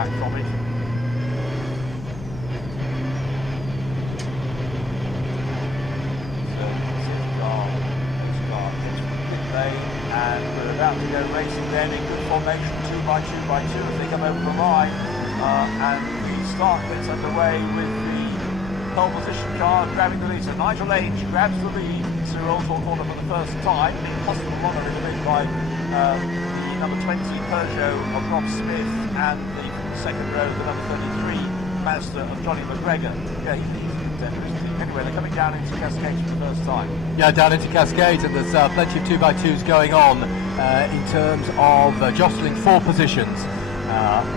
back from it. So and we're about to go racing then in good formation, 2x2x2 as they come over the line, and the start gets underway with the pole position car grabbing the lead. So Nigel Ainge grabs the lead in Sir Oulton corner for the first time, being possible runner in the mid by the number 20 Peugeot of Rob Smith, and the second row the number 33 Mazda of Johnny McGregor. Yeah, he's a contender, isn't he? Anyway, they're coming down into Cascades for the first time. Yeah, down into Cascades, and there's plenty of 2x2s going on in terms of jostling for positions.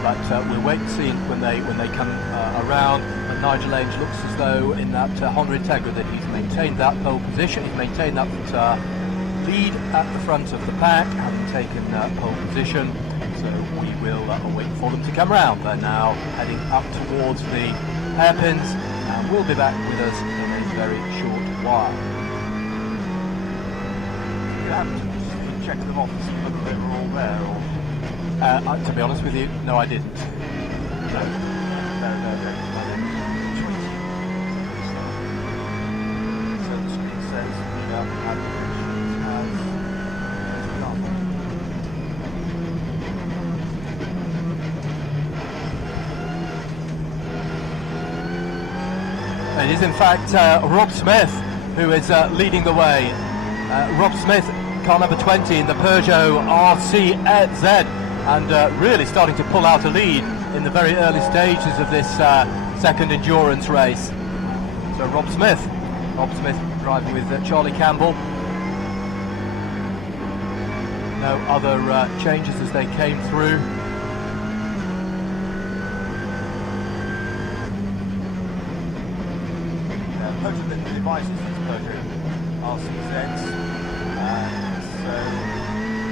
But we'll wait and see when they come around. And Nigel Ainge looks as though in that Honda Integra that he's maintained that pole position. He's maintained that lead at the front of the pack, having taken pole position. So we will wait for them to come round. They're now heading up towards the hairpins, and we'll be back with us in a very short while. You have to check them off and see whether they were all there, or? To be honest with you, no, I didn't. No. So the screen says It is in fact Rob Smith who is leading the way. Rob Smith, car number 20 in the Peugeot RCZ, and really starting to pull out a lead in the very early stages of this second endurance race. So Rob Smith driving with Charlie Campbell. No other changes as they came through. Peugeot little devices, these Peugeot RCZs, and so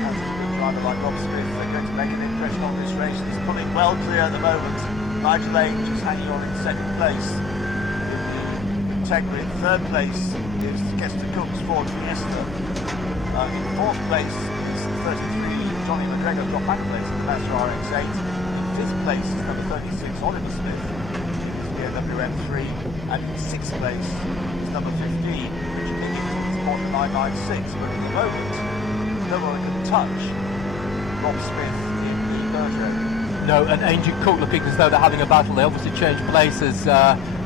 as a good driver like Rob Smith, they're going to make an impression on this race. He's pulling well clear at the moment. Nigel Ainge just hanging on in second place. Integra in third place is Kester Cook's Ford Fiesta. In fourth place is 33 Johnny McGregor, got back place in the Mazda RX-8. In fifth place is number 36 Oliver Smith, WM3, and in sixth place is number 15, Richard Higgins, Sport 996. But at the moment, no one can touch Rob Smith in the Peugeot. No, and Ainge and Cook looking as though they're having a battle. They obviously changed places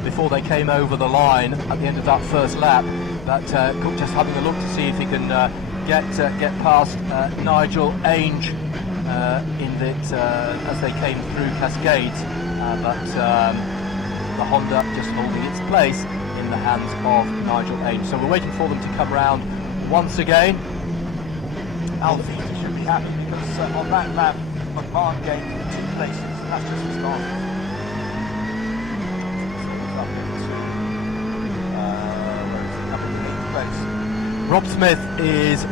before they came over the line at the end of that first lap. But Cook just having a look to see if he can get past Nigel Ainge in it as they came through Cascades. But the Honda just holding its place in the hands of Nigel Ainge. So we're waiting for them to come round once again. Alfie should be happy because on that lap, McMahon gained 2 places, and that's just the start. So he's up into up in 8th place. Rob Smith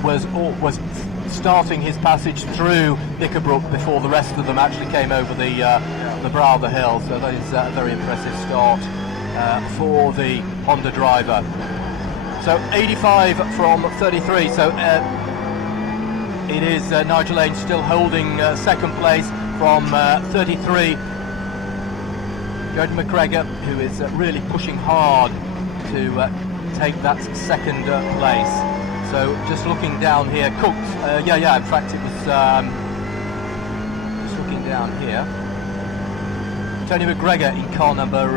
was starting his passage through Nickerbrook before the rest of them actually came over the brow of the hill, so that is a very impressive start for the Honda driver. So 85 from 33, so it is Nigel Ainge still holding second place from 33. Johnny McGregor, who is really pushing hard to take that second place. So just looking down here, Cooked, in fact it was, just looking down here, Tony McGregor in car number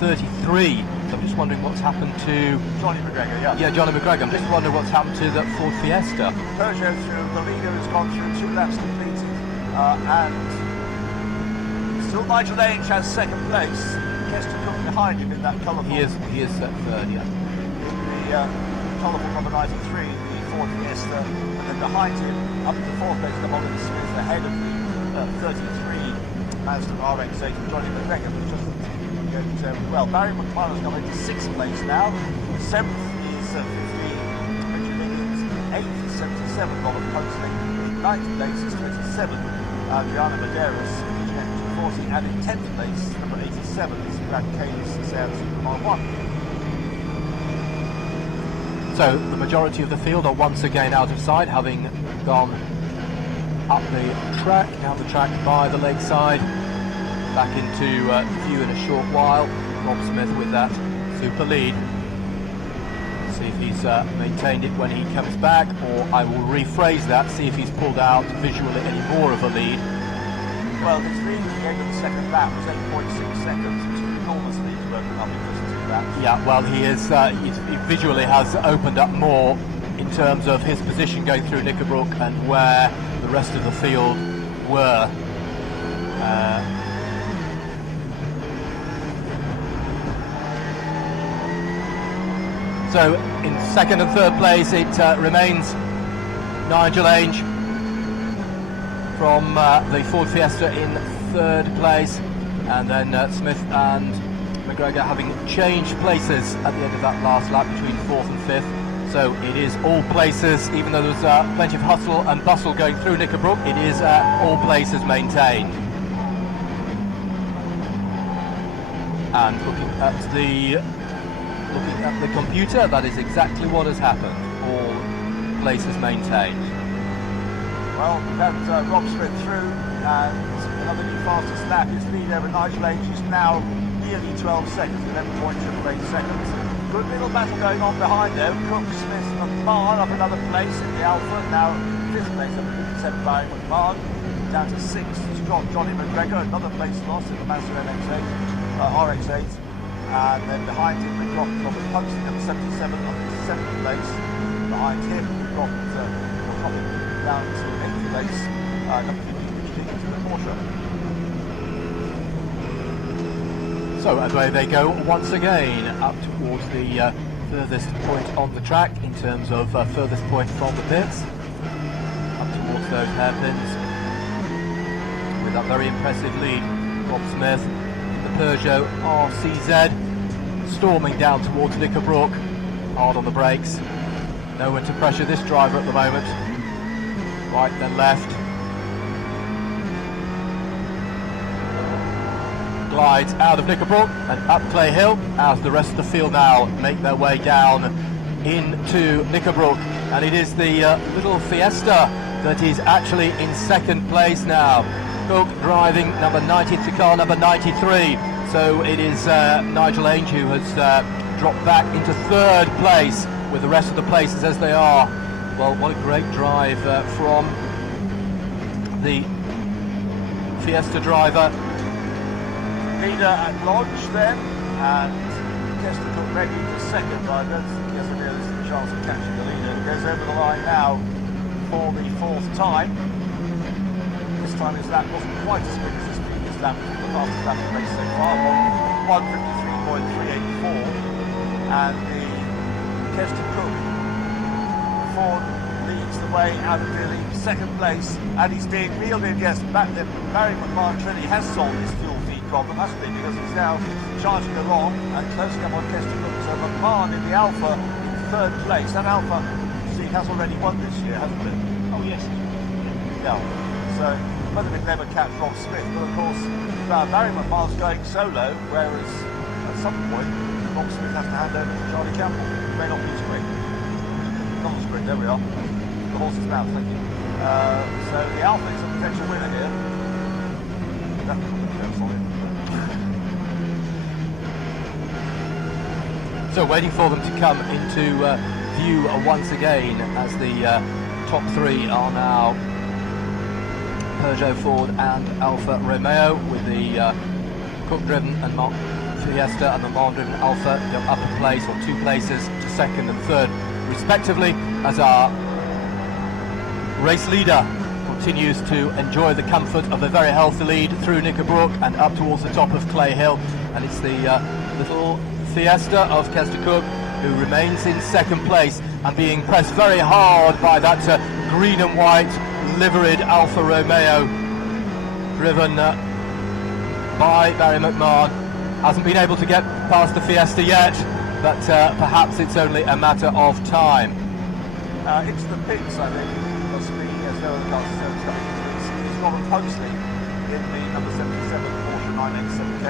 33. So I'm just wondering what's happened to... Johnny McGregor, yeah. Yeah, Johnny McGregor. I'm just wondering what's happened to that Ford Fiesta. Peugeot through, the leader has gone through 2 laps completed, and still Nigel Ainge has second place. Kester Cook behind him in that colourful... He is third, yeah. The colourful number 93, the Ford Fiesta, and then behind him, up to 4th place, the Oliver Smith, ahead of the 33 Mazda RX-8 and Johnny McGregor, which just going terribly well. Barry McMahon's gone into 6th place now. 7th is 15, Richard Higgins. 8th is 77, Robert Postley. 9th place is 27, Adriana Medeiros, 40, and in 10th place, number 87 is Brad Calis, Sarah Superman 1. So the majority of the field are once again out of sight, having gone up the track, down the track by the lakeside. back into view in a short while. Rob Smith with that super lead. See if he's maintained it when he comes back, or I will rephrase that, see if he's pulled out visually any more of a lead. Well, his lead at the end of the second lap was 8.6 seconds, which is enormous lead to open up in just 2 laps. Yeah, well, he visually has opened up more in terms of his position going through Knickerbrook and where the rest of the field were. So in second and third place it remains Nigel Ainge from the Ford Fiesta in third place, and then Smith and McGregor having changed places at the end of that last lap between fourth and fifth. So it is all places, even though there's plenty of hustle and bustle going through Knickerbrook, it is all places maintained. And looking at the computer, that is exactly what has happened. All places maintained. Well, we've had Rob Smith through, and another new fastest lap. His lead over Nigel Ainge is now nearly 12 seconds, 11.28 seconds. Good little battle going on behind there. Cook, Smith, McMahon up another place in the Alpha, now 5th place, I believe, 7 by McMahon. Down to 6th, Johnny McGregor, another place lost in the Mazda RX-8. And then behind him we've got Robert Huxley, number 77, up to 7th place. Behind him we've got down to 8th place, number 50, to the Porsche. So away they go once again, up towards the furthest point on the track in terms of furthest point from the pits, up towards those hairpins with that very impressive lead. Rob Smith in the Peugeot RCZ, storming down towards Knickerbrook, hard on the brakes, nowhere to pressure this driver at the moment. Right then left, glides out of Knickerbrook and up Clay Hill as the rest of the field now make their way down into Knickerbrook, and it is the little Fiesta that is actually in second place now. Cook driving number 90 to car number 93, so it is Nigel Ainge who has dropped back into third place with the rest of the places as they are. Well, what a great drive from the Fiesta driver. Leader at Lodge then, and Kester Cook ready for second. I don't think he has a realistic chance of catching the leader. He goes over the line now for the 4th time. This time his lap wasn't quite as quick as his previous lap, the fastest lap of the race so far, 1:53.384, and the Kester Cook Ford leads the way out of nearly second place, and he's being reeled in. Yes, back there, Barry McMahon clearly has solved his fuel feed problem, hasn't he? Because he's now charging along and closing up on Kester Cook. So McMahon in the Alpha in third place. That Alpha, you see, has already won this year, hasn't it? Oh yes. Yeah. So whether we can ever catch Rob Smith, but of course Barry McMahon's going solo, whereas at some point Rob Smith has to hand over to Charlie Campbell. He may not be spring. Not spring, there we are. The horse's mouth, thank you. So the Alpha is a potential winner here. So waiting for them to come into view once again as the top 3 are now Peugeot, Ford and Alfa Romeo, with the Cook-driven and Fiesta and the McMahon-driven Alfa go up a place or 2 places to second and third respectively, as our race leader continues to enjoy the comfort of a very healthy lead through Knickerbrook and up towards the top of Clay Hill. And it's the little Fiesta of Kester Cook who remains in second place and being pressed very hard by that green and white liveried Alfa Romeo driven by Barry McMahon. Hasn't been able to get past the Fiesta yet, but perhaps it's only a matter of time. Into the pits, I think, must be as though the cars is Robert Huxley in the number 77 Porsche 987K.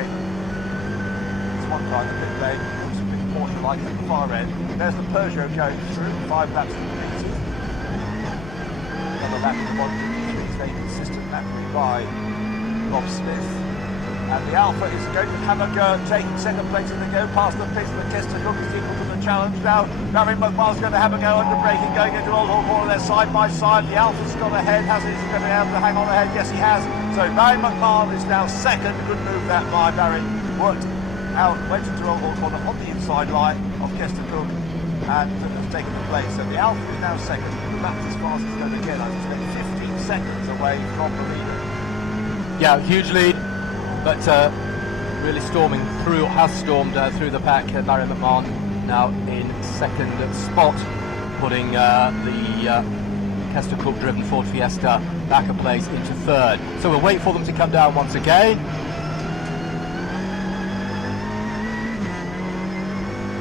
It's one car in the pit lane, looks a bit Porsche-like at the far end. There's the Peugeot going through, 5 laps completed. Another lap in the bottom, staying consistent naturally by Rob Smith. And the Alpha is going to have a go, taking second place as they go past the pits, but Kester Cook is equal to the challenge now. Barry McMahon's going to have a go under braking, going into Old Hall Corner. They're side by side. The Alpha's got ahead. Has he going to be able to hang on ahead? Yes, he has. So Barry McMahon is now second. Good move that by Barry. Worked out, went into Old Hall Corner on the inside line of Kester Cook and has taken the place. So the Alpha is now second. That's as fast as it's going to get. I just 15 seconds away from the leader. Yeah, huge lead. But really storming through, has stormed through the pack. Barry McMahon now in second spot, putting the Kester Cook driven Ford Fiesta back a place into third. So we'll wait for them to come down once again.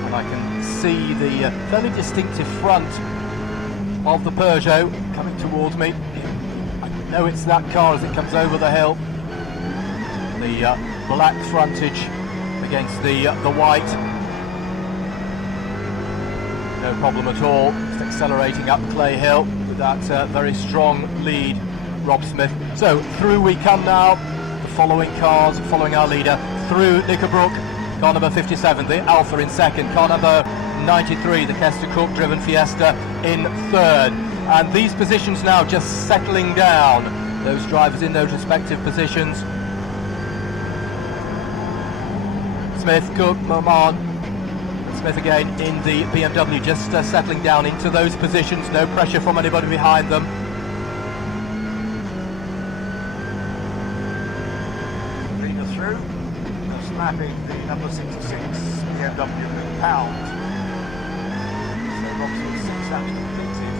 And I can see the fairly distinctive front of the Peugeot coming towards me. I know it's that car as it comes over the hill. The black frontage against the white. No problem at all. Just accelerating up Clay Hill with that very strong lead, Rob Smith. So through we come now. The following cars, following our leader, through Nickerbrook. Car number 57, the Alpha in second. Car number 93, the Kester Cook driven Fiesta in third. And these positions now just settling down. Those drivers in those respective positions. Smith, Cook, McMahon, Smith again in the BMW, just settling down into those positions. No pressure from anybody behind them. Leader through, snapping the number 66 BMW pound. So Robson's 6 laps completed.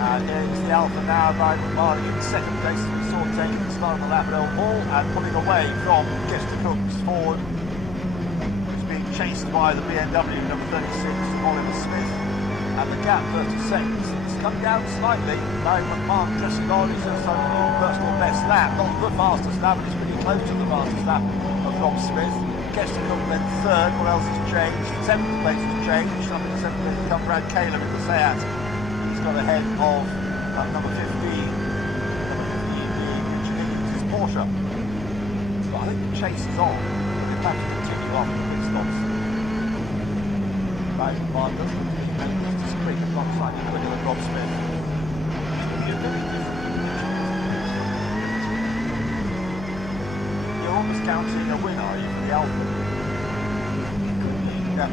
And here's the Alpha now by McMahon in second place, as we saw taking the start of the lap at Old Hall and pulling away from Kester Cook's Ford. Chased by the BMW number 36, Oliver Smith, and the gap 30 seconds. It's come down slightly. Barry McMahon pressing on. He's just had a new personal best lap, not the fastest lap, but he's pretty close to the fastest lap of Rob Smith. Kester Cook then third. What else has changed? Seventh place has changed. Up in the seventh place has come Brad Caleb in the Seat. He's got ahead of number 15. Number 15, which is Porsche. So I think the chase is on. We'll have to continue on with the pit stops. Right, Marcus, just quick and not slightly quicker than Rob Smith. You're very different. You're almost counting a win, are you, for the Alpha? Yeah.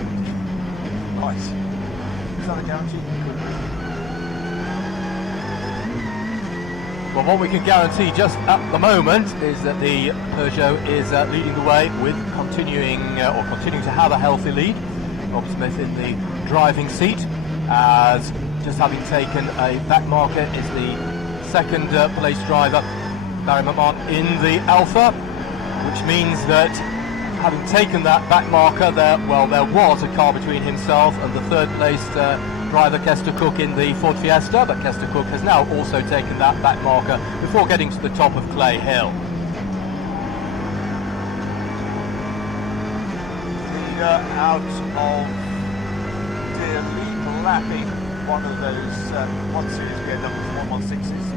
Right. Is that a guarantee? Well, what we can guarantee just at the moment is that the Peugeot is leading the way with continuing to have a healthy lead. Rob Smith in the driving seat, as just having taken a back marker is the second place driver, Barry McMahon, in the Alpha, which means that having taken that back marker, there was a car between himself and the third place driver Kester Cook in the Ford Fiesta, but Kester Cook has now also taken that back marker before getting to the top of Clay Hill. Out of Dear Lee, lapping one of those 1 Series BMW 116s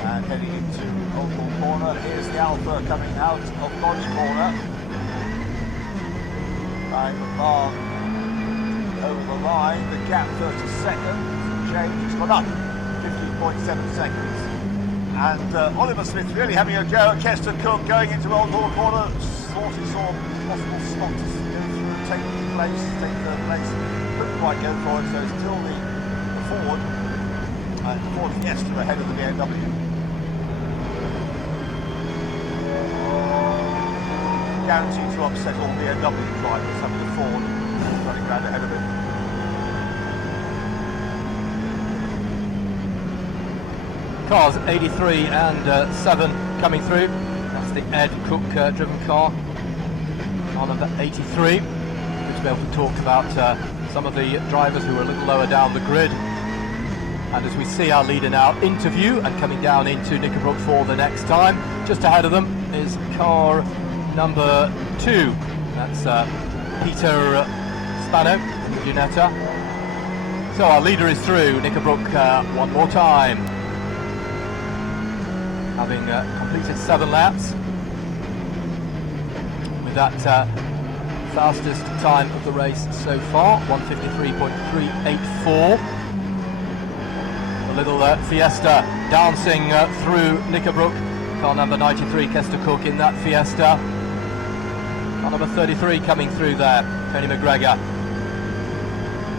and heading into Old Hall Corner. Here's the Alpha coming out of Lodge Corner. By McMahon over the line, the gap 30 seconds, change, it's gone up 15.7 seconds. And Oliver Smith really having a go at Kester Cook going into Old Hall Corner. Thought he saw possible spot to go through and take third place. Couldn't quite go for it, so it's still the Ford Fiesta ahead of the BMW. Guaranteed to upset all BMW drivers, having the Ford running around ahead of it. Cars 83 and 7 coming through. That's the Ed Cook driven car. Car number 83. We'll be able to talk about some of the drivers who are a little lower down the grid. And as we see our leader now interview and coming down into Nickerbrook for the next time, just ahead of them is car number 2. That's Peter Spano, Ginetta. So our leader is through Nickerbrook one more time, having completed 7 laps. that fastest time of the race so far, 1:53.384. The little Fiesta dancing through Knickerbrook. Car number 93, Kester Cook in that Fiesta. Car number 33 coming through there, Tony McGregor.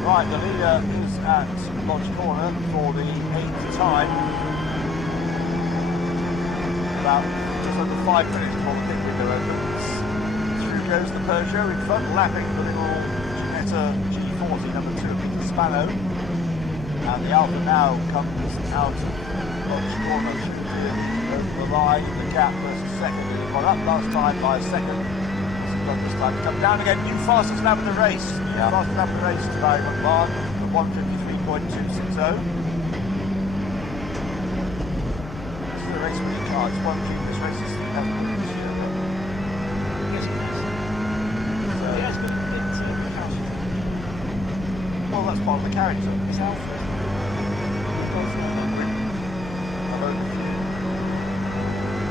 Right, the leader is at Lodge Corner for the 8th time. About just under 5 minutes before the pit window opens. Through goes the Peugeot in front, lapping the little Ginetta G40, number 2 of the Spano. And the Alfa now comes out of Lodge Corner over the line. The gap versus second. It got up last time by a second. This time to come down again. New fastest lap of the race. Yeah. Fastest lap of the race to Barry McMahon at 1:53.260. This is the race winning car. It's one thing this race is this year. Yes, it has. So, It has, but it's a house. well, that's part of the character. It's Alpha.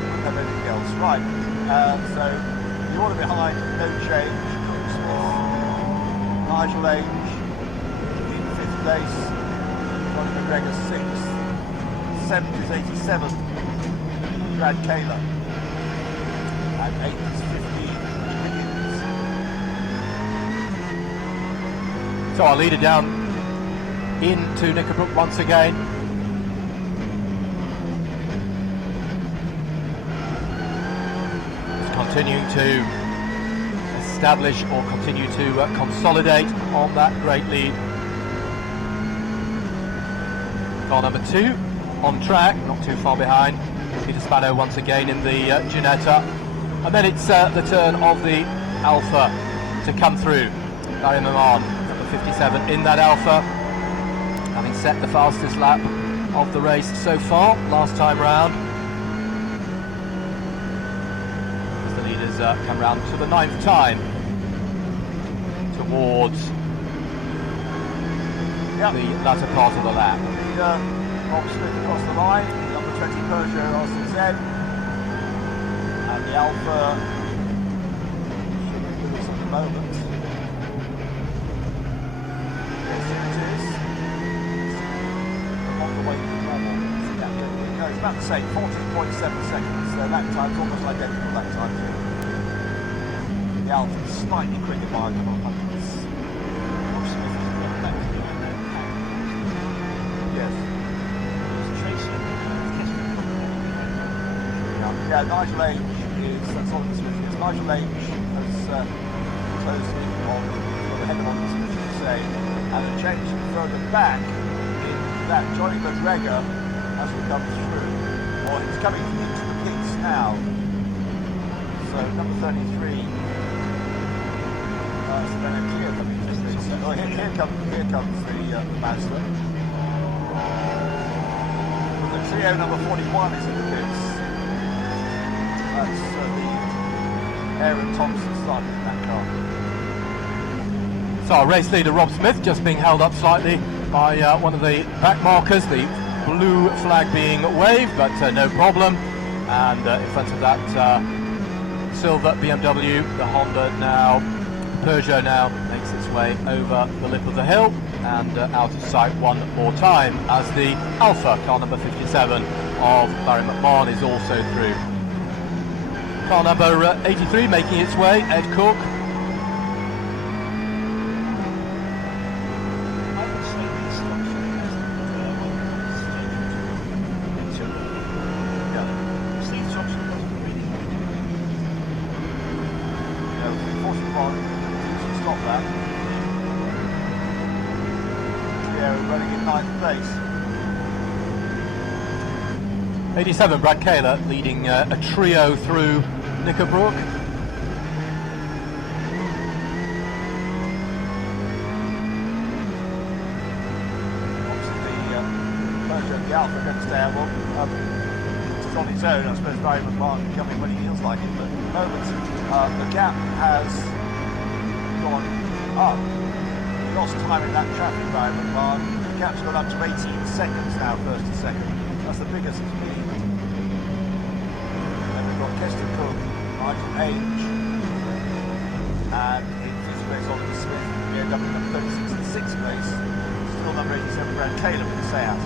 Wouldn't have anything else. Right. So the order behind, no change. Nigel Age in 5th place. Ronnie McGregor 6th. 7th is 87. Brad Kaler. And 8th is 15. Wiggins. So our leader down into Knickerbrook once again. Continuing to establish or continue to consolidate on that great lead. Car number 2 on track, not too far behind. Peter Spano once again in the Ginetta. And then it's the turn of the Alfa to come through. Barry McMahon, number 57 in that Alfa, having set the fastest lap of the race so far, last time round. Come round to the 9th time towards the latter part of the lap. The Rob Smith across the line, number 20 Peugeot RCZ, and the Alfa with us at the moment. Yes, it is. On the way to normal. No, it's about the same, 14.7 seconds. That time's almost identical that time too. The Alfa is slightly quicker by a couple of hundredths. Yes. Yeah, Nigel Age is, that's Oliver Smith. Yes, Nigel Age has closed in on the head of Oliver Smith, you say, and a change further back in that Johnny McGregor as we come through, or he's coming into the pits now. So number 33. So then a clear coming to the oh, here comes the Mazda. The trio number 41 is in the pits. That's the Aaron Thompson starting in that car. So our race leader Rob Smith just being held up slightly by one of the back markers, the blue flag being waved, but no problem. And in front of that silver BMW, the Honda now, Peugeot now makes its way over the lip of the hill and out of sight one more time as the Alfa, car number 57 of Barry McMahon, is also through. Car number 83 making its way, Ed Cook. Running in 9th place. 87, Brad Kaler leading a trio through Knickerbrook. Obviously the Peugeot, the Alfa going to stay out well. It's on its own, I suppose. Barry McMahon coming when he feels like it, but at the moment the gap has gone up. Lost time in that traffic, Barry McMahon. The gap's gone up to 18 seconds now, first to second. That's the biggest it's been. Then we've got Kester Cook, Nigel Age, sixth place, still number 87, Brad Taylor with the Seat.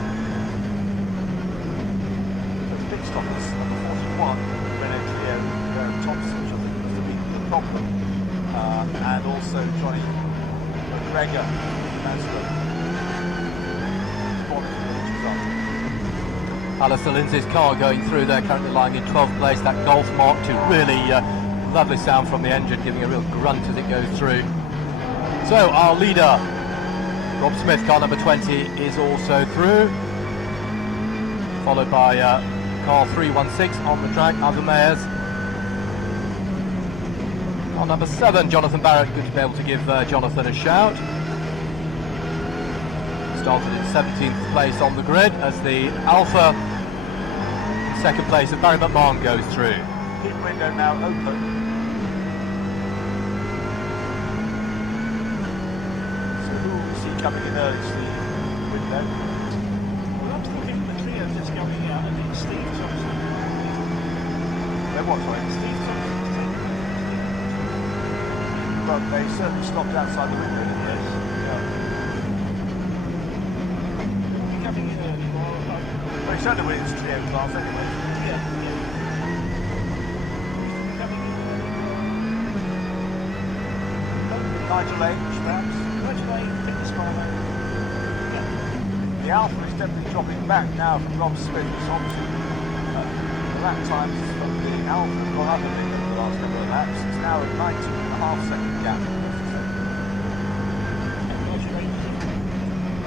The pit stoppers, number 41, Renault Clio, Thompson, which I think must have been the problem, and also Johnny McGregor, Mazda. Alistair Lindsay's car going through there, currently lying in 12th place. That Golf Mark II, really lovely sound from the engine, giving a real grunt as it goes through. So our leader, Rob Smith, car number 20, is also through, followed by car 316 on the track, Alvin Mayers. Car number 7, Jonathan Barrett, good to be able to give Jonathan a shout. Started in 17th place on the grid as the Alpha in second place of Barry McMahon goes through. Pit window now open. So who will we see coming in early to the window? Well, I'm thinking the Clio just going out and it's Steve Thompson. They're what, sorry? Steve Thompson's taking it. Well, they certainly stopped outside the window, didn't they? Coming in early, more like. Well, it's only when it's Clio class anyway. Yeah. Coming in early. Nigel Age, perhaps? Which way pick the spot out? Yeah. The Alpha is definitely dropping back now from Rob Smith. It's on to the lap times of the Alpha have gone up a bit over the last couple of laps. It's now a 19.5 second gap.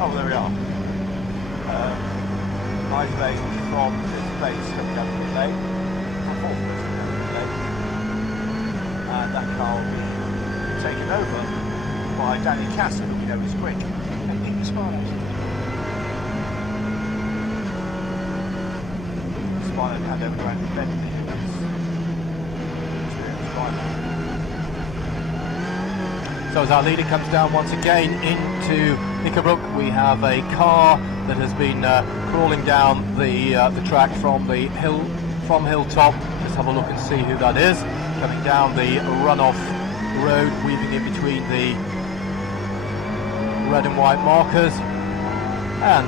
Oh, there we are. Nigel Age from 5th place coming down the lane. From 4th place coming down the lane. And that car will be taken over by Danny Castle, who we know is quick. And pick the spot out. Spine and hand over to Andy Bentley, who's experienced driver. So as our leader comes down once again into Nickerbrook, we have a car that has been crawling down the track from the hilltop. Let's have a look and see who that is. Coming down the runoff road, weaving in between the red and white markers, and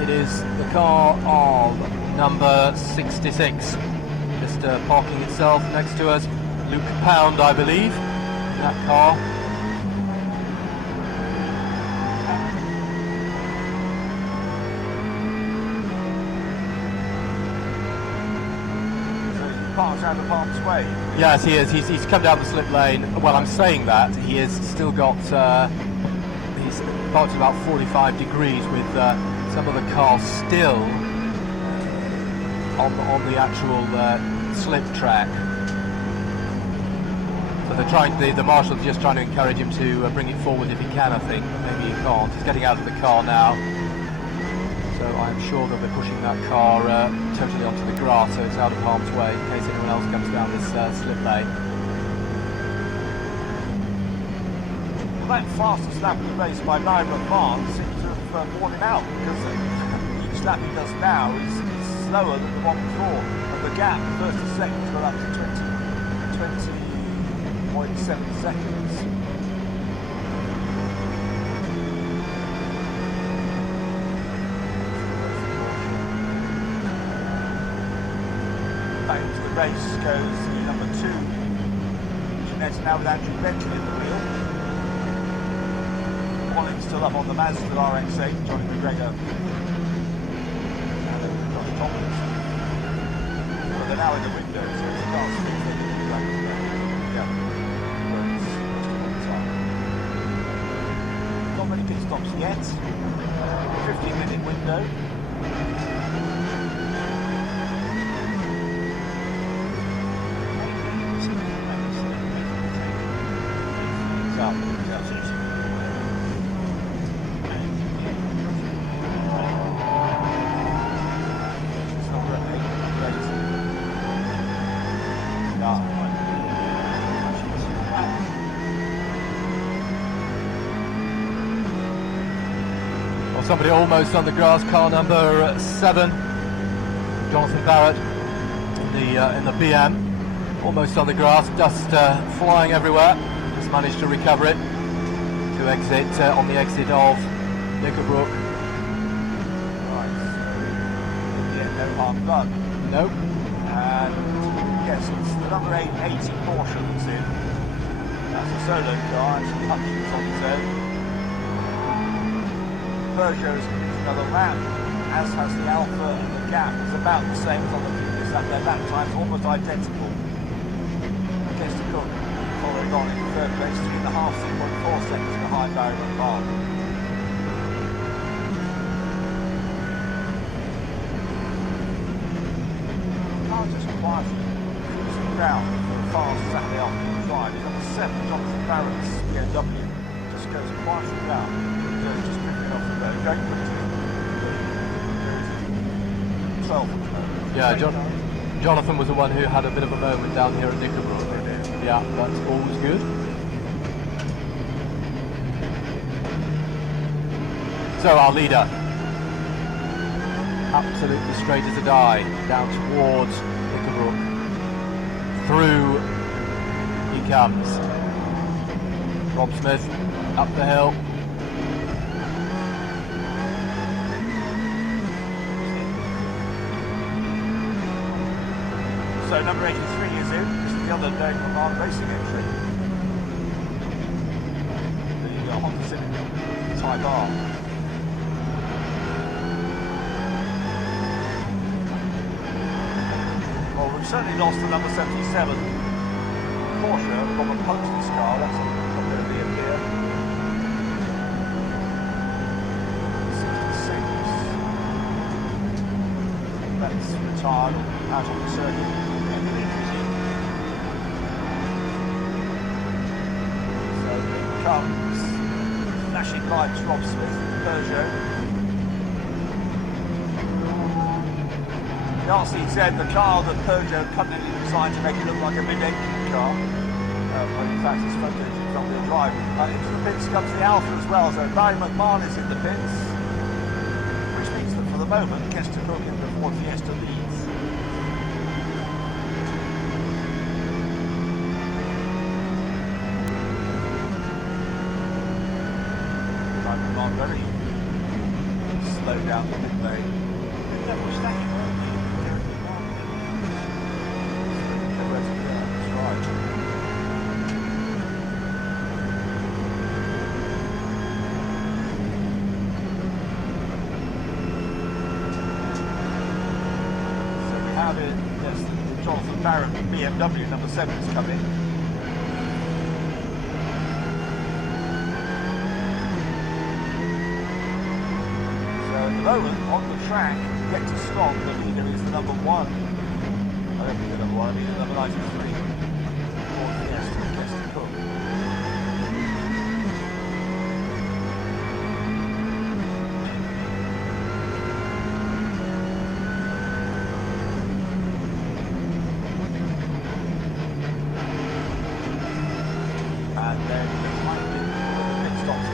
it is the car of number 66. Just parking itself next to us, Luke Pound, I believe, in that car. Parks out of Palm's Way. Yes, he is. He's come down the slip lane. Well, I'm saying that he has still got. He's parked about 45 degrees with some of the cars still on the actual slip track. So they're trying. The marshals are just trying to encourage him to bring it forward if he can. I think maybe he can't. He's getting out of the car now. So I'm sure that they're pushing that car totally onto the grass, so it's out of harm's way in case anyone else comes down this slip lane. Well, that fastest lap of the race by Barry McMahon seems to have worn him out, because each lap he does now is slower than the one before, and the gap first to second got up to 20.7 seconds. Back into the race goes number 2, Jeanette, now with Andrew Bentley at the wheel. Collins still up on the Mazda RX-8, Johnny McGregor and Johnny Tompkins. But they're now in the window, so it's a car still fitting the track. Yeah, not many pit stops yet. 15-minute window. Somebody almost on the grass, car number 7, Jonathan Barrett in the BM, almost on the grass, dust flying everywhere, just managed to recover it. to exit on the exit of Nickerbrook. Right, so yeah, no harm done. Nope. And yes, it's the number 880 Porsche that's in. That's a solo car, it's Hutchins on his own. Peugeot's another lap, as has the Alpha, and the gap is about the same as on the previous lap. Their lap times almost identical. Kester Cook following on in third place, 3.5, 3.4 seconds behind Barry McFarlane. Just quietly cruising around for a fast Saturday afternoon drive. He's number 7, Jonathan Barrett's BMW. Just goes quietly around. So he's just picking off the road. Going quickly. 12 at the moment. Yeah, Jonathan was the one who had a bit of a moment down here at Nickerbrook. Yeah, that's always good. So our leader, absolutely straight as a die, down towards Nickerbrook. Through he comes. Rob Smith up the hill. So number 83 is in. This is the other Dunlop racing entry. The Honda Civic Type R. Well, we've certainly lost the number 77 Porsche from a Oulton's car. That's not going to be in here. 66. That's retired out on the circuit. So here comes flashing lights, Rob Smith, Peugeot. The RCZ, the car that Peugeot cunningly designed to make it look like a mid-engine car. But in fact it's front engine, front-wheel drive. Into the pits comes the Alpha as well, so Barry McMahon is in the pits. Which means that for the moment, Kester Cook in the Ford Fiesta leads. Barry McMahon very slow down the mid lane. Jonathan Barrett BMW number 7 is coming. So at the moment on the track, yet to stop, the leader is the number 1. I don't think the number 1, I mean the number 93. Ford Fiesta, Kester Cook.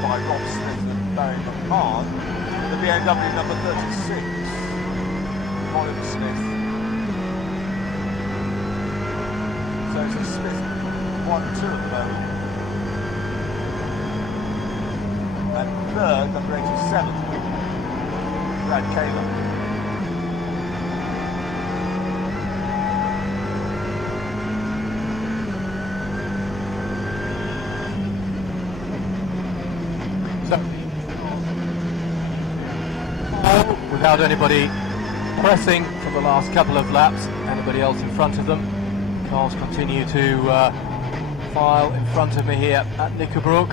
By Rob Smith and Barry McMahon, the BMW number 36, Colin Smith. So it's a Smith 1-2 at the moment. And third, number 87, Brad Kaler. Without anybody pressing for the last couple of laps, anybody else in front of them, cars continue to file in front of me here at Nickerbrook.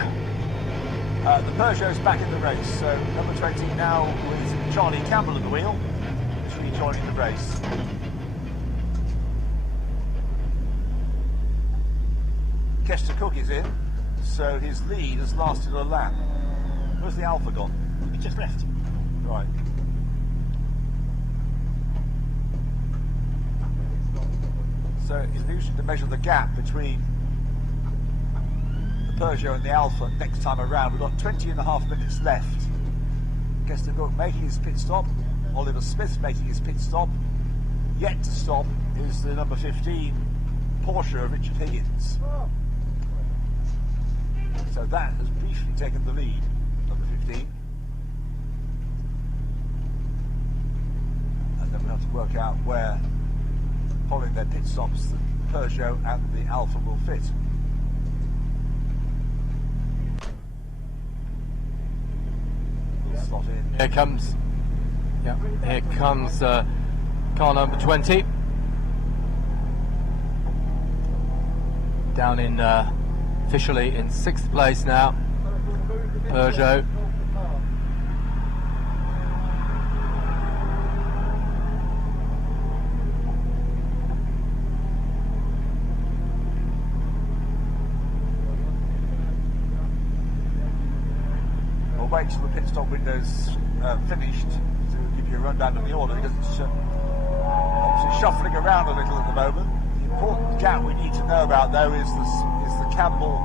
The Peugeot's back in the race, so number 20 now with Charlie Campbell at the wheel, is rejoining the race. Kester Cook is in, so his lead has lasted a lap. Where's the Alpha gone? He just left. Right. So he's using to measure the gap between the Peugeot and the Alpha next time around. We've got 20.5 minutes left. Kester Cook making his pit stop. Oliver Smith making his pit stop. Yet to stop is the number 15 Porsche of Richard Higgins. So that has briefly taken the lead of the 15. And then we'll have to work out where, following their pit stops, the Peugeot and the Alfa will fit. We'll slot in. Here comes car number 20. Down in officially in 6th place now, Peugeot. We'll wait till the pit stop window's finished to give you a rundown of the order, because it's obviously shuffling around a little at the moment. The important gap we need to know about, though, is the Campbell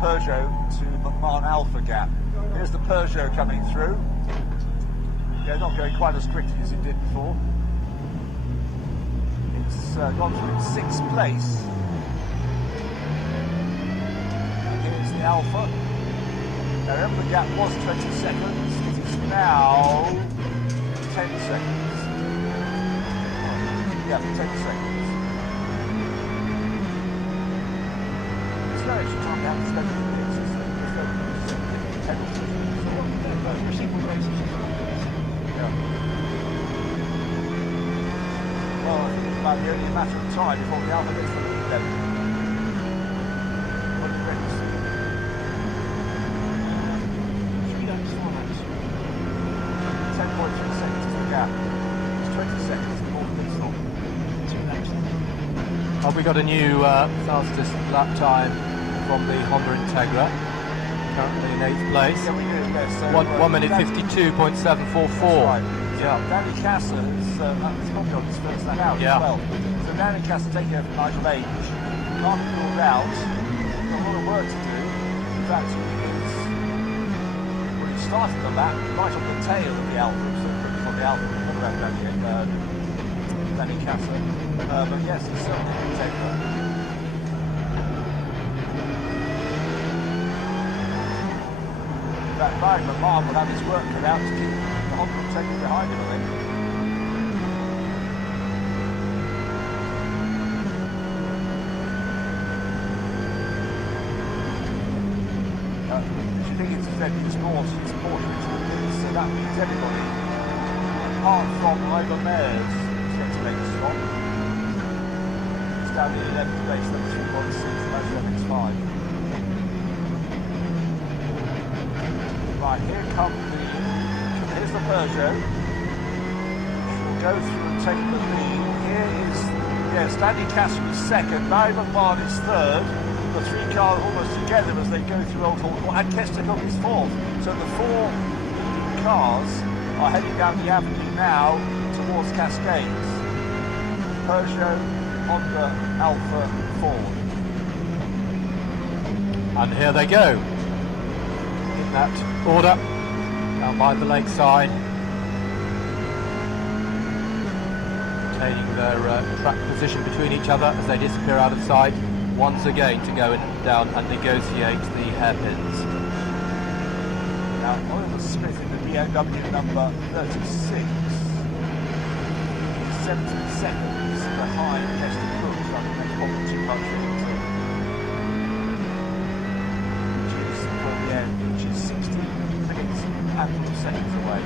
Peugeot to McMahon Alfa gap. Here's the Peugeot coming through. Yeah, not going quite as quickly as it did before. It's gone through in 6th place. And here's the Alfa. Now remember, the gap was 20 seconds. It is now 10 seconds. Yeah, 10 seconds. There's no extra time to have to spend with the pits. It's 10 seconds. Yeah. Well, I think it's about the only matter of time before the Alfa gets the lead then. What do you reckon? 10.3 seconds to the gap. It's 20 seconds before the pit stop. Oh, we got a new fastest lap time from the Honda Integra. Currently in 8th place. Yeah, we do, yes. So, 1 minute 52.744. Right. Yeah. Danny Casser is probably on his first lap out Yeah. as well. So Danny Casser taking over Nigel H. Can't be ruled out. He's got a lot of work to do. In fact, he started the lap right on the tail of the Alfa, so on the Alfa, what about Danny Casser? But yes, he's certainly going to take that. In fact, Ryan McMahon will have his work cut out to keep the Honda Integra behind him, I think. If you think it's ZB Sports, it's portraits of this, so that means everybody, apart from Ivan Mayers, is going to make a stop. It's down in 11th place, that's 3.6, that's MX5. Right, here's the Peugeot. We'll go through and take the lead. Here is, Stanley Castle is second, Barry McMahon is third. The three cars almost together as they go through Oulton, and Kestikov is fourth. So the 4 leading cars are heading down the avenue now towards Cascades. Peugeot, Honda, Alfa, Ford. And here they go. In that order. Down by the lakeside. Retaining their track position between each other as they disappear out of sight. Once again to go down and negotiate the hairpins. Now, Oliver Smith in the BMW number 36 is 17 seconds behind Hester Brooks. I think that's probably too much for him to, which is 16 minutes and 2 seconds away.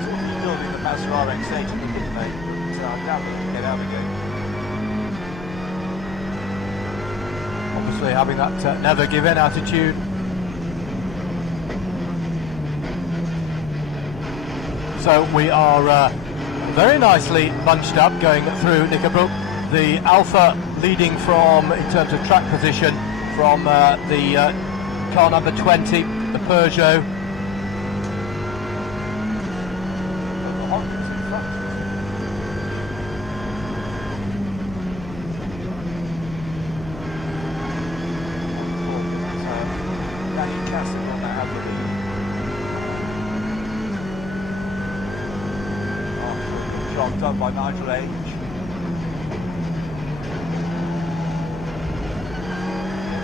Still rebuilding the Mazda RX-8 in the pit lane, but I doubt they can get out again. Obviously having that never give in attitude. So we are very nicely bunched up going through Nickerbrook. The Alfa leading from, in terms of track position, from the car number 20, the Peugeot. Job done by Nigel H.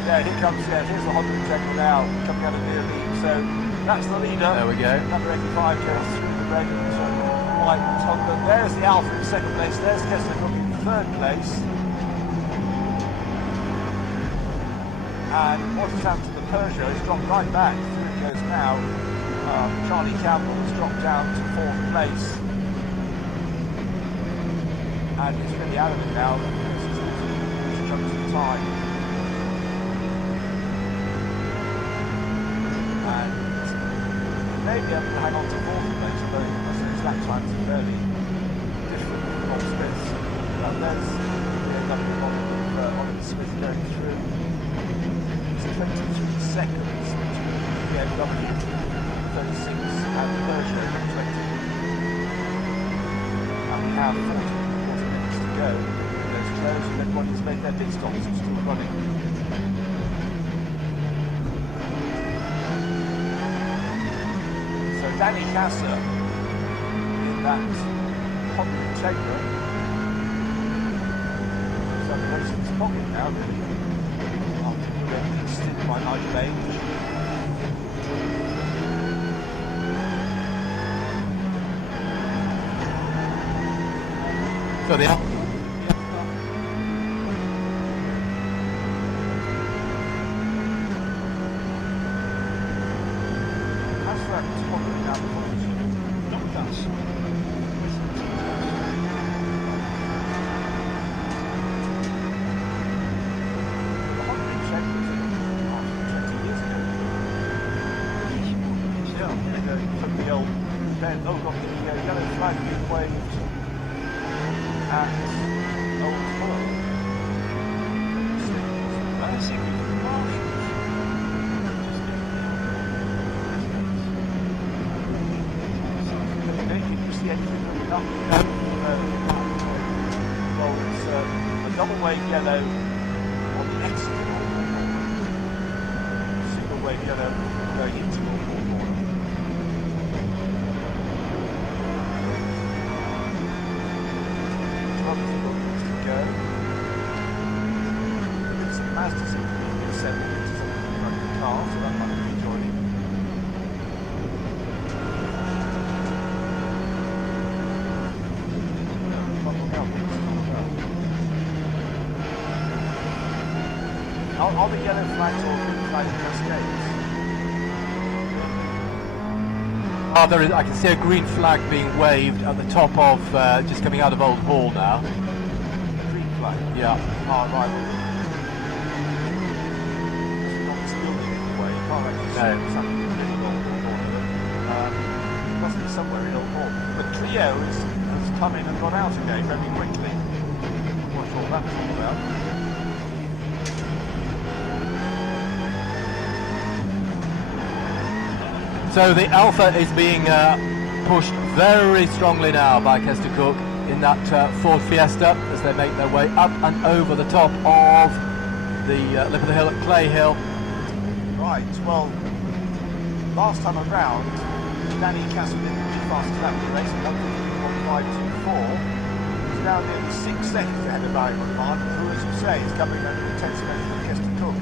Yeah, here comes, yeah, here's the Honda Integral now, coming out of near lead. So that's the leader. There we go. Number 85 goes through the red and white Honda. There's the Alfa in second place. There's Kessler Cook in third place. And what has happened to the Peugeot? It's dropped right back. Through it goes now. Charlie Campbell has dropped down to fourth place. And it's really out of it now. It's jumped some time. And maybe able to hang on to fourth place, although his lap times are fairly different from Paul Smith's. There's Oliver Smith going through. It's 23 seconds between BMW 36 and Peugeot 20. And we have 40 minutes to go. Those closed and everybody's made their pit stops and still running. Danny Kasser in that Honda Integral. So the race in his pocket now, really. After being stint by Nigel Age. So the yellow on the exit single wave yellow going into Oulton corner. To go. It's a Mazda 7 into the car, so that might be joining. Are the yellow flags or green flags cascades? there is, I can see a green flag being waved at the top of, just coming out of Old Hall now. Green flag? Yeah. Right. It's not still in the way, you can't actually see something in Old Hall. It must be somewhere in Old Hall. But Clio has come in and got out again very quickly. I'm not sure what that's all about. So the Alfa is being pushed very strongly now by Kester Cook in that Ford Fiesta as they make their way up and over the top of the lip of the hill at Clay Hill. Right, well, last time around, Danny Castle didn't be fastest lap of the race, 1:15.524. He's now nearly 6 seconds ahead of Barry McMahon, who, as you say, is coming under intense pressure from Kester Cook.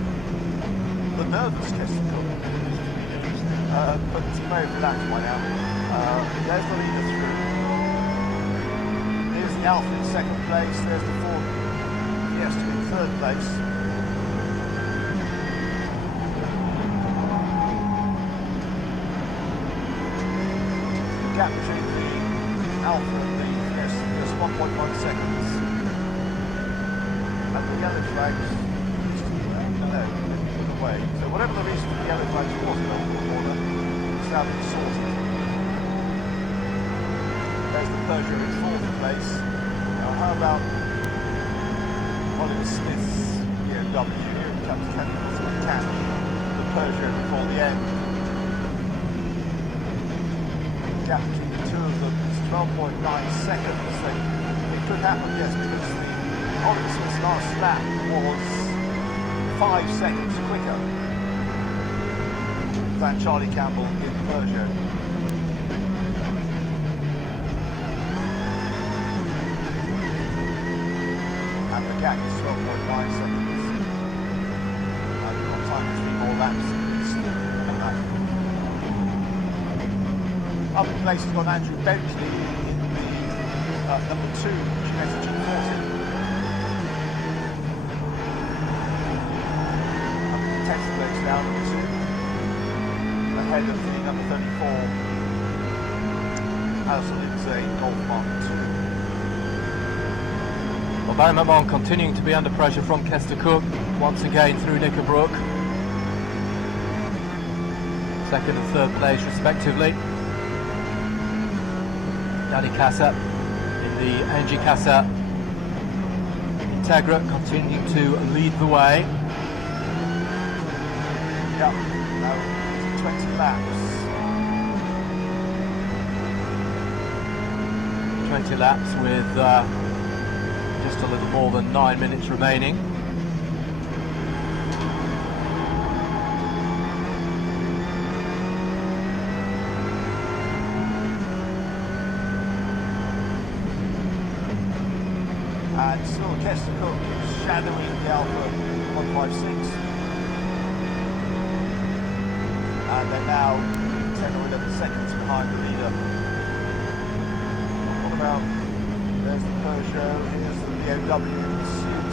The nervous Kester Cook. But it's very relaxed by now. There's the leader through. Here's the Alfa in second place. There's the Ford Fiesta in third place. The gap between the Alfa and the Fiesta is 1.1 seconds. And the yellow flags away. So whatever the reason for the yellow flags was in Oulton corner, it's now been sorted. There's the Peugeot in fourth place. Now how about Oliver Smith's BMW here in Captain Kendall's McCann, the Peugeot before the end. The gap between the two of them is 12.9 seconds. So it could happen, yes, because the Oliver Smith's last lap was 5 seconds quicker than Charlie Campbell in the Peugeot. And the gap is 12.9 seconds. And laps still. Up in place has got Andrew Bentley in the number 2 Ginetta G40. Up in the 10th place now, number 2. Ahead of the number 34 Alison Lindsay Golf Mark 2. Well, Barry McMahon continuing to be under pressure from Kester Cook, once again through Knickerbrook. Second and third place respectively. Danny Casa in the NG Casa Integra continuing to lead the way. Yeah, now 20 laps. 20 laps with just a little more than 9 minutes remaining. And still Kester Cook shadowing the Alpha 156. And they're now 10 or 11 seconds behind the leader. What about, there's the Peugeot, here's the BMW suit.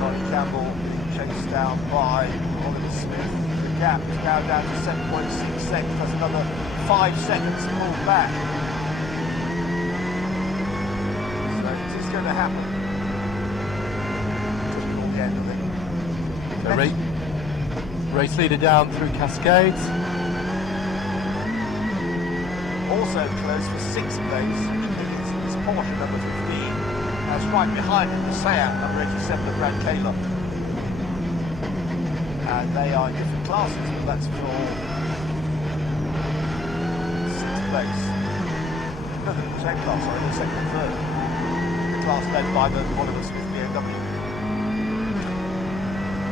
Charlie Campbell being chased down by Oliver Smith. The gap is now down to 7.6 seconds. That's another 5 seconds pulled back. Going to happen just before the end of it. So race leader down through Cascades. Also close for 6th place is Porsche number 15. That's right behind him, the Seat number 87 of Brad Kaler. And they are in different classes, but that's for 6th place. No, the same class, sorry, the 2nd and 3rd. Class led by the Oliver Smith BMW.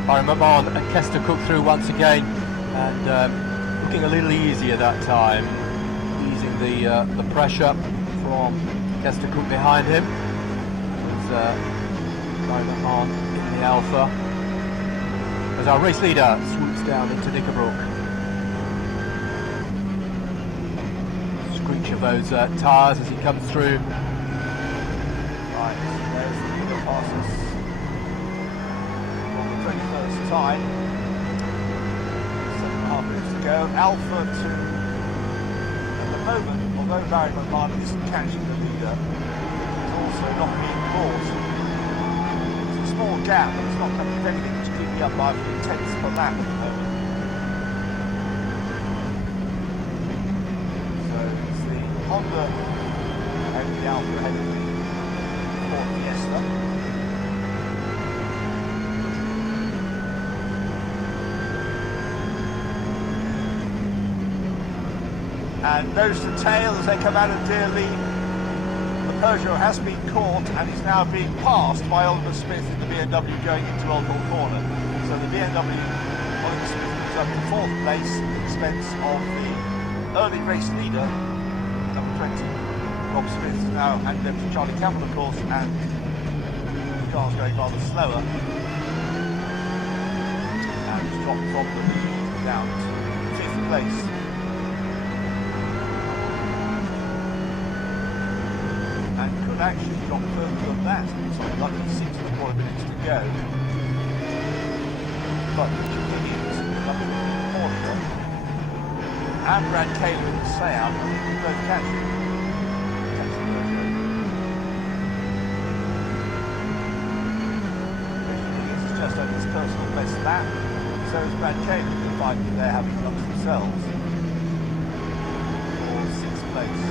Barry McMahon and Kester Cook through once again, and looking a little easier that time, easing the pressure from Kester Cook behind him. There's Barry McMahon in the Alpha as our race leader swoops down into Knickerbrook. Screech of those tyres as he comes through. Right, there's the middle passes on the 21st time. 7.5 minutes to go. Alpha to, at the moment, although Barry McMahon isn't catching the leader, he's also not being caught. It's a small gap, but it's not coming. If anything, it's creeping up by a few tenths per lap at the moment. So it's the Honda and the Alpha ahead of the Fiesta. And nose to tail as they come out of Deer Lee. The Peugeot has been caught and is now being passed by Oliver Smith in the BMW going into Oulton corner. So the BMW, Oliver Smith moves up to 4th place at the expense of the early race leader, number 20. Rob Smith is now handed over to Charlie Campbell, of course, and the car's going rather slower. And he's dropped from the lead down to 5th place. And could actually drop further than that. It's only lucky 6.25 minutes to go. But Richard Higgins, number 4, and Brad Kaler in the Seat, both catching. Just over his personal best lap, so is Brad Kaler, who find that they're having lunch themselves for 6th place.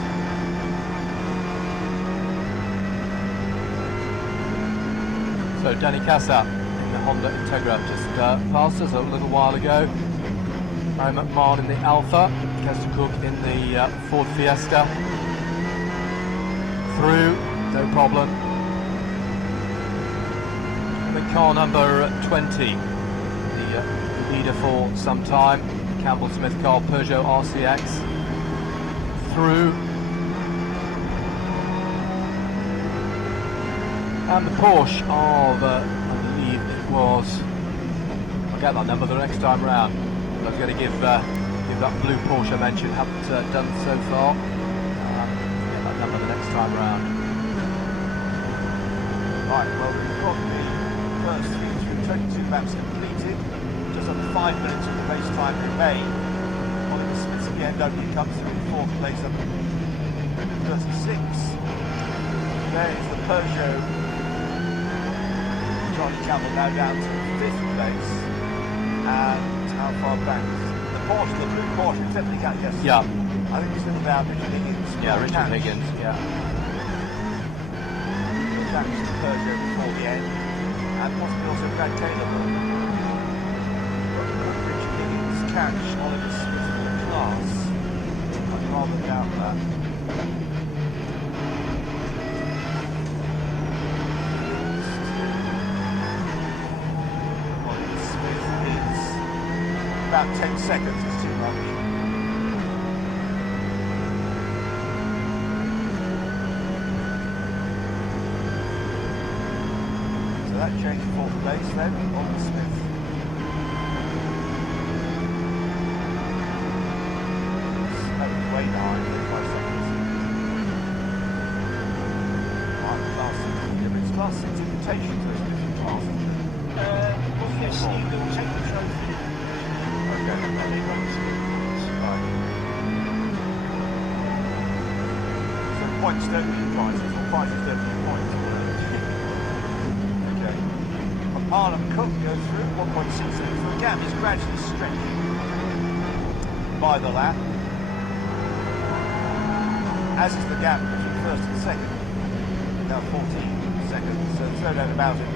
So Danny Casa in the Honda Integra just passed us a little while ago. Barry McMahon in the Alpha, Kester Cook in the Ford Fiesta. Through, no problem. Car number 20, the leader for some time, Campbell Smith car, Peugeot RCX, through, and the Porsche of, I believe it was get that number the next time round. I was going to give that blue Porsche I mentioned, haven't done so far. Get that number the next time round. Right, well, we've got the first 22 laps completed. Just under 5 minutes of the race time remain. Oliver Smith's BMW comes through in 4th place up to 36. There is the Peugeot. Charlie Campbell now down to 5th place. And how far back? The Porsche, the blue Porsche, definitely can't guess. Yeah. I think he's little down Richard Higgins. Yeah, Richard Higgins, yeah. That was the Peugeot before the end. And possibly also Brad Taylor. Richard Higgins catch Oliver Smith for the class. I'd rather doubt that. Oliver Smith is about 10 seconds, is too much. So that changed 4th place then, Oliver Smith. Way behind, 5 seconds. Right, class 6. Class 6 invitation to those different classes. Well, yes, you will take the trophy. Okay. Right. So points don't mean prizes, or prizes don't mean points. Okay. McMahon and Cook go through 1.6 seconds. The gap is gradually stretching by the lap. As is the gap between first and second, now 14 seconds, so there's no doubt about it.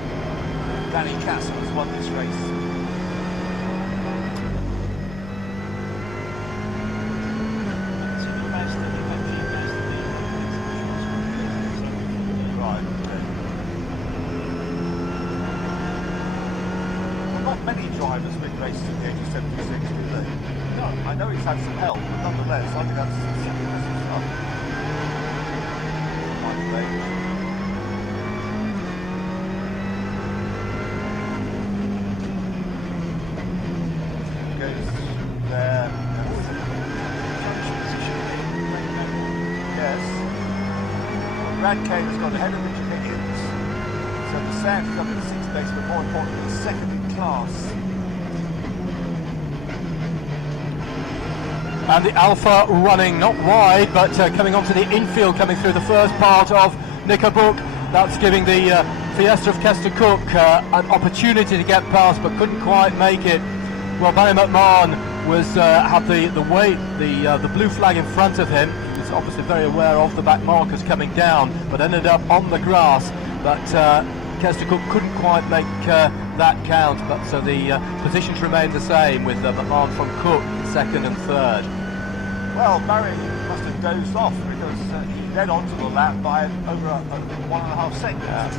Danny Castle has won this race. Right, okay. Well, not many drivers win races at the age of 76, do they? No, I know he's had some help, but nonetheless, I think that's impressive stuff. Goes there. Yes. Well, Brad Taylor's got ahead of Richard Higgins. So the Sands is up in 6th place, but more importantly, 2nd in class. And the Alpha running not wide, but coming onto the infield, coming through the first part of Nickerbrook. That's giving the Fiesta of Kester Cook an opportunity to get past, but couldn't quite make it. Well, Barry McMahon was had the weight, the blue flag in front of him. He was obviously very aware of the back markers coming down, but ended up on the grass. But Kester Cook couldn't quite make that count. But so the positions remained the same, with McMahon from Cook 2nd and 3rd. Well, Barry must have dozed off because he led onto the lap by over 1.5 seconds. Yeah.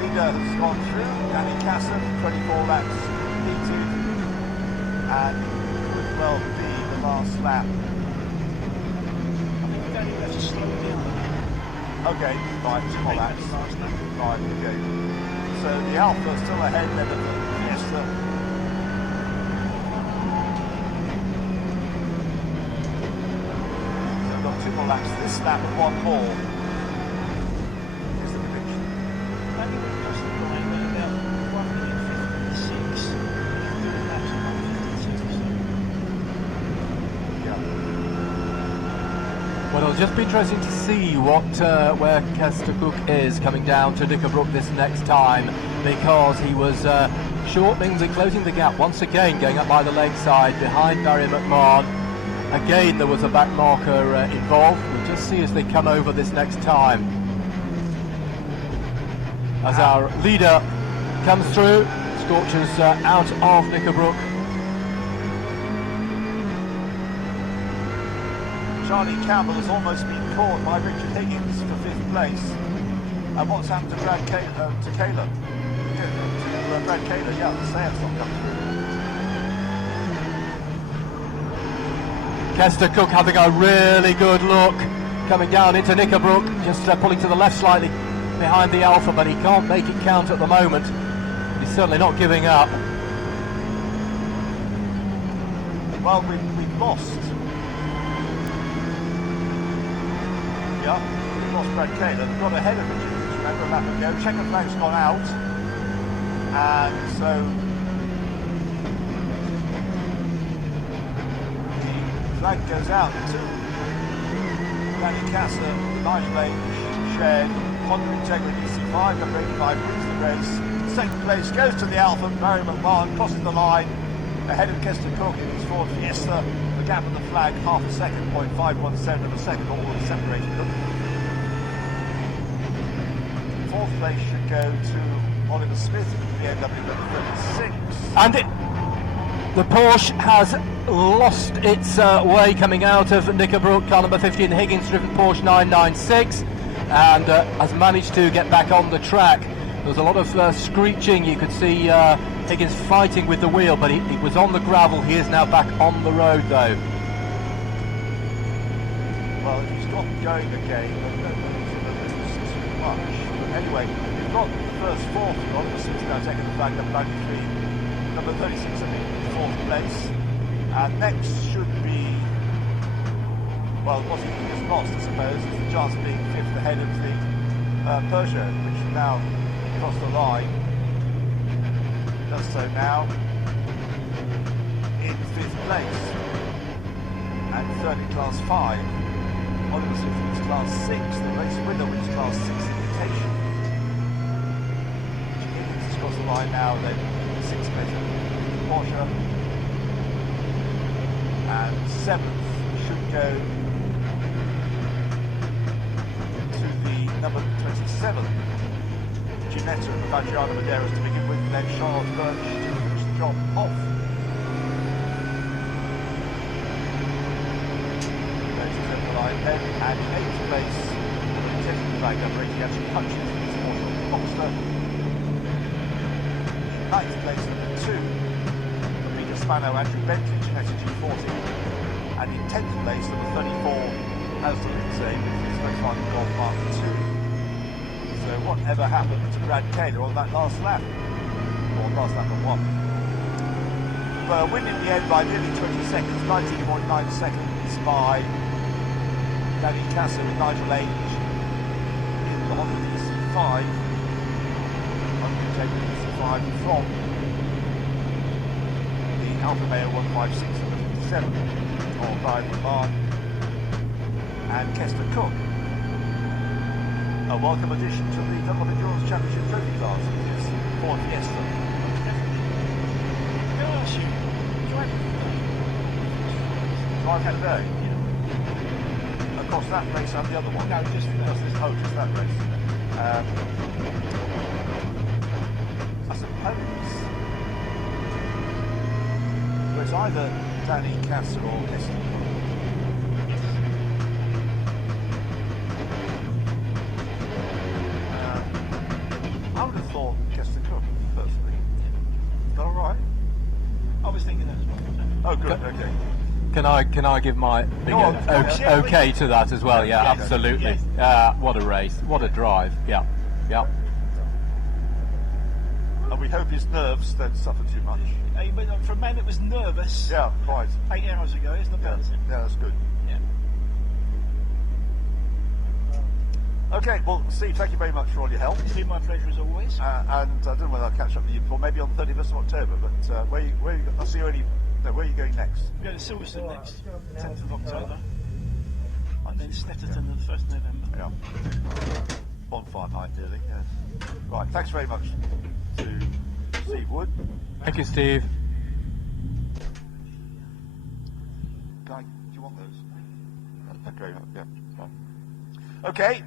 Leader has gone through. Danny Casson, 24 laps completed, and could well be the last lap. Let's slow down. Okay, right, 2 more laps. Right, okay. So the Alpha is still ahead then of the Fiesta. So we've got 2 more laps. This lap and 1 more. Here's the prediction. I think we've just line about 1:56. Yeah. Well, it'll just be interesting to see what where Kester Cook is coming down to Nickerbrook this next time, because he was shortening, closing the gap once again, going up by the leg side behind Barry McMahon. Again, there was a back marker involved. We'll just see as they come over this next time. As our leader comes through, Scorchers out of Nickerbrook. Charlie Campbell has almost been caught by Richard Higgins for 5th place. And what's happened to Brad Caleb? To Brad Caleb, yeah, the Seats not come through. Kester Cook having a really good look, coming down into Nickerbrook, just pulling to the left slightly. behind the Alpha, but he can't make it count at the moment. He's certainly not giving up. Well, we've lost. Yeah, we've lost Brad Taylor. They've got ahead of the Jews. Remember a lap ago. Checker flag's gone out. And so the flag goes out to Danny Casser, 9 lane shared, Honda Integrity C5, number 85 wins the race. Second place goes to the Alpha, Barry McMahon crosses the line ahead of Kester Cook in his Ford Fiesta. The gap on the flag, half a second, 0.517 of a second, all separated them. Fourth place should go to Oliver Smith, BMW number 36. And the Porsche has lost its way coming out of Nickerbrook. Car number 15, Higgins driven Porsche 996, and has managed to get back on the track. There was a lot of screeching. You could see Higgins fighting with the wheel, but he was on the gravel. He is now back on the road though. Well, he's got going again, but too much. Anyway, we've got the first 4 on the 6 now taking the flag, number 93, number 36 I think, 4th place. And next should be, well, what he has lost I suppose, is the chance of being 5th ahead of the Peugeot, which now crossed the line. Does so now in 5th place. And third in class 5. Oliver Smith wins class 6, the race winner wins class 6 invitation. Higgins has crossed the line now, then 6th place Porsche. And 7th should go to the number 27, Ginetta and Fagiano Medeiros to begin with, and then Charles Birch to finish the job off. And 8th place, taking the flag number 80, actually punches his Porsche Boxster. 9th place, number 2, Peter Spano, Andrew Bentley, Ginetta G40. And in 10th place, number 34, Aston Lindsay, with his Volkswagen Golf Mark II. So whatever happened to Brad Taylor on that last lap? Or last lap of 1? Well, winning the end by nearly 20 seconds, 19.9 seconds by Danny Casser with Nigel Age in the Honda DC5, Honda DC5 from the Alfa Romeo 156 number 57 of Brian McMahon and Kester Cook. A welcome addition to the Dunlop Endurance Championship trophy class with his Ford Fiesta. Drive today. Across that race and the other one? No, just this. Oh, just that race. I suppose well, it's either Danny Casser or Kester Cook. I would have thought Kester Cook, personally. Is that alright? I was thinking that as well. Oh, good, okay. Can I give my big okay to that as well? Yeah, Yes. absolutely. Yes. What a race, what a drive. Yeah, yeah. And we hope his nerves don't suffer too much. Hey, but for a man that was nervous Yeah, quite. 8 hours ago, isn't it? Yeah, yeah, that's good. Yeah. Okay, well, Steve, thank you very much for all your help. It's been my pleasure as always. And I don't know whether I'll catch up with you before, maybe on the 31st of October, but I'll see you only. No, where are you going next? We go to Silverstone next, 10th of October. And then Snetterton on the 1st of November. Yeah. Bonfire night, nearly, yes. Right, thanks very much to Steve Wood. Thank you, Steve. Guy, do you want those? Okay, yeah. Fine. Okay,